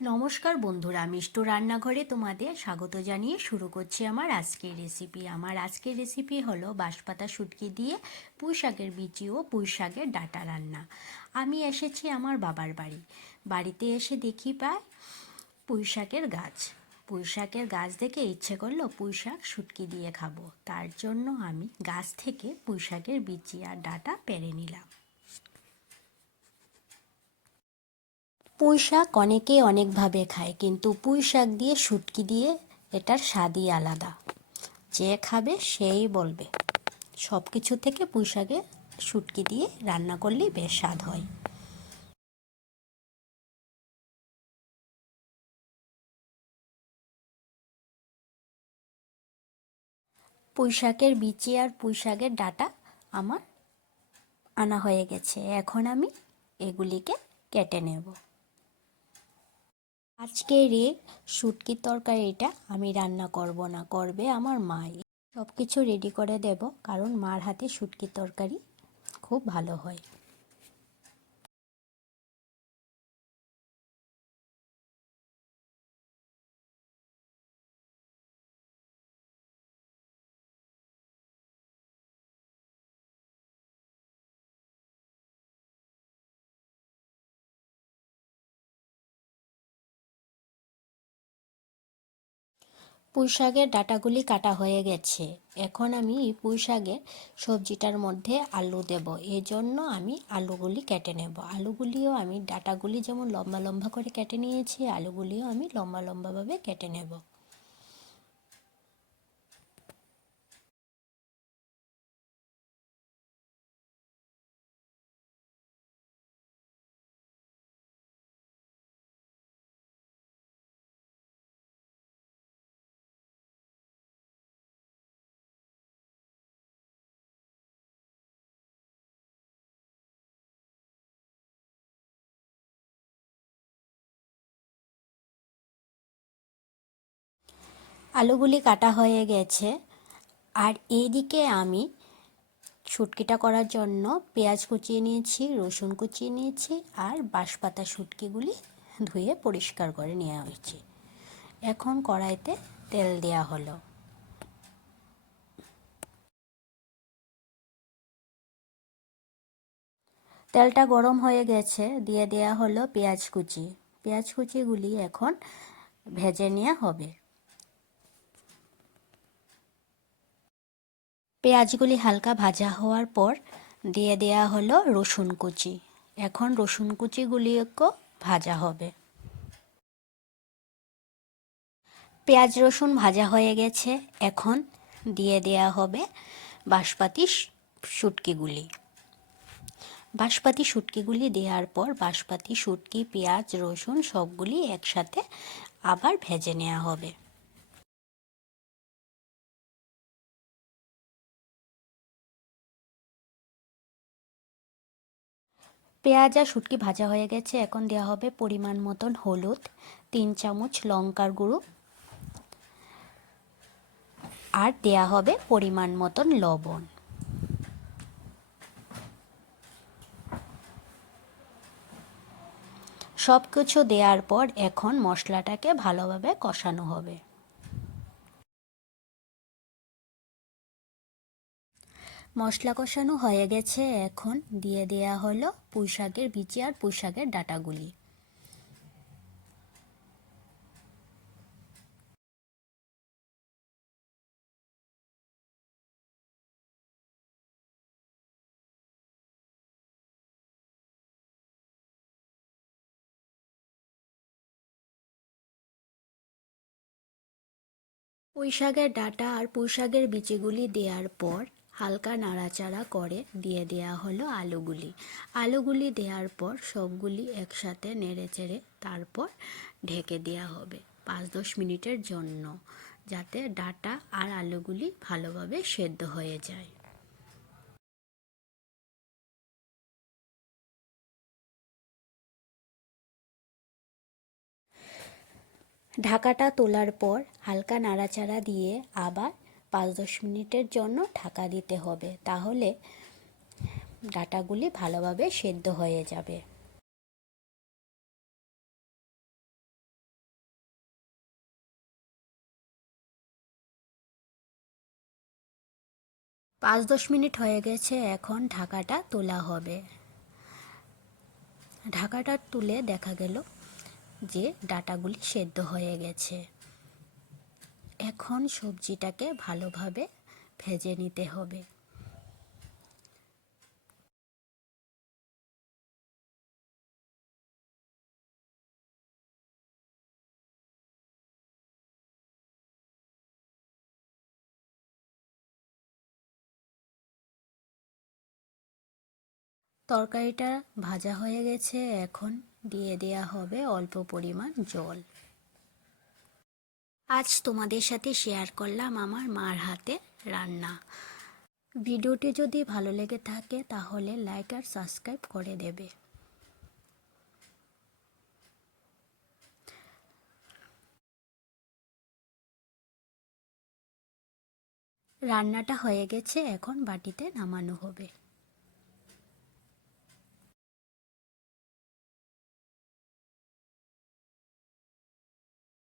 নমস্কার বন্ধুরা, মিষ্টু রান্নাঘরে তোমাদের স্বাগত জানিয়ে শুরু করছি আমার আজকের রেসিপি। আমার আজকের রেসিপি হলো বাঁশপাতা শুটকি দিয়ে পুঁই শাকের বিচি ও পুঁই শাকের ডাঁটা রান্না। আমি এসেছি আমার বাবার বাড়িতে এসে দেখি প্রায় পুঁই শাকের গাছ। পুঁই শাকের গাছ দেখে ইচ্ছে করলো পুঁই শাক শুটকি দিয়ে খাবো। তার জন্য আমি গাছ থেকে পুঁই শাকের বিচি আর ডাঁটা পেড়ে নিলাম। পুঁই শাক অনেকেই অনেকভাবে খায়, কিন্তু পুঁই শাক দিয়ে শুটকি দিয়ে এটার স্বাদই আলাদা। যে খাবে সেই বলবে সব কিছু থেকে পুঁই শাকে শুটকি দিয়ে রান্না করলেই বেশ স্বাদ হয়। পুঁই শাকের বিচি আর পুঁই শাকের ডাঁটা আমার আনা হয়ে গেছে। এখন আমি এগুলিকে কেটে নেব। আজকের এই শুটকির তরকারিটা আমি রান্না করব না, করবে আমার মা। সব কিছু রেডি করে দেব, কারণ মার হাতে শুটকির তরকারি খুব ভালো হয়। পুঁই শাকের ডাঁটাগুলি কাটা হয়ে গেছে। এখন আমি এই পুঁই শাকের সবজিটার মধ্যে আলু দেব। এজন্য আমি আলুগুলি কেটে নেব। আলুগুলিও আমি ডাঁটাগুলি যেমন লম্বা লম্বা করে কেটে নিয়েছি, আলুগুলিও আমি লম্বা লম্বাভাবে কেটে নেব। আলুগুলি কাটা হয়ে গেছে। আর এইদিকে আমি শুটকিটা করার জন্য পেঁয়াজ কুচিয়ে নিয়েছি, রসুন কুচিয়ে নিয়েছি, আর বাঁশপাতা শুটকিগুলি ধুয়ে পরিষ্কার করে নেওয়া হয়েছে। এখন কড়াইতে তেল দেওয়া হলো। তেলটা গরম হয়ে গেছে, দিয়ে দেয়া হলো পেঁয়াজ কুচি। পেঁয়াজ কুচিগুলি এখন ভেজে নেওয়া হবে। পেঁয়াজগুলি হালকা ভাজা হওয়ার পর দিয়ে দেয়া হলো রসুন কুচি। এখন রসুন কুচিগুলিকেও ভাজা হবে। পেঁয়াজ রসুন ভাজা হয়ে গেছে, এখন দিয়ে দেয়া হবে বাঁশপাতি শুটকিগুলি। বাঁশপাতি শুটকিগুলি দেওয়ার পর বাঁশপাতি শুটকি, পেঁয়াজ, রসুন সবগুলি একসাথে আবার ভেজে নেওয়া হবে। পেঁয়াজ আর শুটকি ভাজা হয়ে গেছে, এখন দেওয়া হবে পরিমাণ মতন হলুদ, 3 চামচ লঙ্কার গুঁড়ো, আর দেয়া হবে পরিমাণ মতন লবণ। সব কিছু দেওয়ার পর এখন মশলাটাকে ভালোভাবে কষানো হবে। মশলা কষানো হয়ে গেছে, এখন দিয়ে দেয়া হলো পুঁই শাকের বিচি আর পুঁই শাকের ডাঁটাগুলি। পুঁই শাকের ডাঁটা আর পুঁই শাকের বিচিগুলি দেওয়ার পর হালকা নাড়াচাড়া করে দিয়ে দেয়া হলো আলুগুলি। আলুগুলি দেওয়ার পর সবগুলি একসাথে নেড়েচেড়ে তারপর ঢেকে দেওয়া হবে 5-10 মিনিটের জন্য, যাতে ডাঁটা আর আলুগুলি ভালোভাবে সেদ্ধ হয়ে যায়। ঢাকাটা তোলার পর হালকা নাড়াচাড়া দিয়ে আবার 5-10 মিনিটের জন্য ঢাকা দিতে হবে, তাহলে ডাঁটাগুলি ভালোভাবে সেদ্ধ হয়ে যাবে। 5-10 মিনিট হয়ে গেছে, এখন ঢাকাটা তোলা হবে। ঢাকাটা তুলে দেখা গেল যে ডাটাগুলি সেদ্ধ হয়ে গেছে। এখন সবজিটাকে ভালোভাবে ভেজে নিতে হবে। তরকারিটা ভাজা হয়ে গেছে, এখন দিয়ে দেয়া হবে অল্প পরিমাণ জল। আজ তোমাদের সাথে শেয়ার করলাম আমার মার হাতে রান্না। ভিডিওটি যদি ভালো লেগে থাকে তাহলে লাইক আর সাবস্ক্রাইব করে দেবে। রান্নাটা হয়ে গেছে, এখন বাটিতে নামানো হবে।